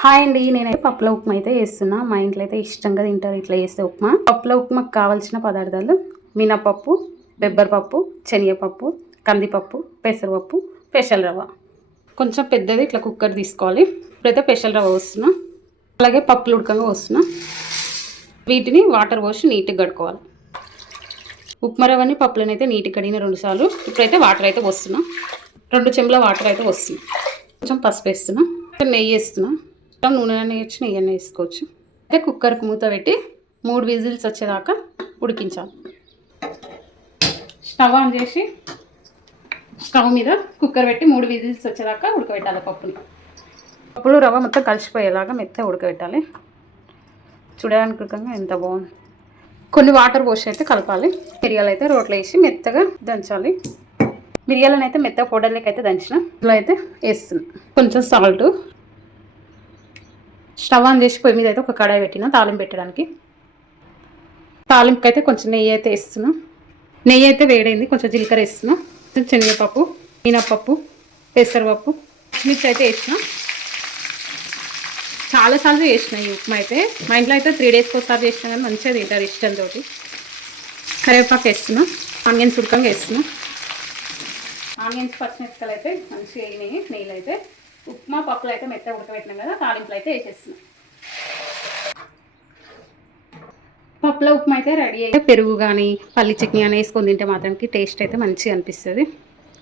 Hi అండి, నేనైతే పప్పుల ఉప్మా అయితే చేస్తున్నా. మా ఇంట్లో అయితే ఇష్టంగా తింటారు ఇట్లా చేస్తే ఉప్మా. పప్పుల ఉప్మాకు కావాల్సిన పదార్థాలు: మినపప్పు, బెబ్బరపప్పు, శనగపప్పు, కందిపప్పు, పెసరపప్పు, పెసల రవ్వ. కొంచెం పెద్దది ఇట్లా కుక్కర్ తీసుకోవాలి. ఇప్పుడైతే పెసల రవ్వ పోస్తున్నా, అలాగే పప్పులు ఉడకంగా పోస్తున్నా. వీటిని వాటర్ పోసి నీట్గా కడుక్కోవాలి. ఉప్మా రవ్వని పప్పులను అయితే నీట్గా కడిగిన 2 సార్లు. ఇప్పుడైతే వాటర్ అయితే పోస్తున్నా. 2 చెంబుల వాటర్ అయితే పోస్తున్నా. కొంచెం పసుపు వేస్తున్నా, నెయ్యి వేస్తున్నా. నూనె వేయచ్చు, నెయ్యి వేసుకోవచ్చు. అయితే కుక్కర్కి మూత పెట్టి 3 విజిల్స్ వచ్చేదాకా ఉడికించాలి. స్టవ్ ఆన్ చేసి స్టవ్ మీద కుక్కర్ పెట్టి 3 విజిల్స్ వచ్చేదాకా ఉడకబెట్టాలి పప్పుని. పప్పులు రవ్వ మొత్తం కలిసిపోయేలాగా మెత్తగా ఉడకబెట్టాలి. చూడడానికి ఉడకంగా ఎంత బాగుంది. కొన్ని వాటర్ పోసి అయితే కలపాలి. మిరియాలు అయితే రోట్లో వేసి మెత్తగా దంచాలి. మిరియాలను అయితే మెత్తగా పౌడర్లకి అయితే దంచిన. ఇందులో అయితే వేస్తున్నాం కొంచెం సాల్ట్. స్టవ్ ఆన్ చేసి పొయ్యి మీద అయితే ఒక కడాయి పెట్టిన తాలింపు పెట్టడానికి. తాలింపుకి అయితే కొంచెం నెయ్యి అయితే వేస్తున్నాం. నెయ్యి అయితే వేడైంది. కొంచెం జీలకర్ర వేస్తున్నాం. శనగపప్పు, మినపప్పు, పెసరపప్పు, మిర్చి అయితే వేసిన. చాలాసార్లు చేసిన ఈ ఉప్మా అయితే. మా ఇంట్లో అయితే 3 డేస్కి ఒకసారి చేసినా కానీ మంచిగా తింటారు ఇష్టంతో. కరివేపాకు వేస్తున్నాం. ఆనియన్స్ ఉడకంగా వేస్తున్నాం. ఆనియన్స్ పచ్చిమిరపకాయలు అయితే మంచిగా వేయినాయి. నెయ్యిలు అయితే ఉప్మా పప్పులు అయితే మెత్తగా ఉడకబెట్టినాం కదా, తాలింపులు అయితే వేసేస్తున్నాం. పప్పుల ఉప్మా అయితే రెడీ అయితే పెరుగు కానీ పల్లి చట్నీ అని వేసుకొని తింటే మాత్రానికి టేస్ట్ అయితే మంచిగా అనిపిస్తుంది.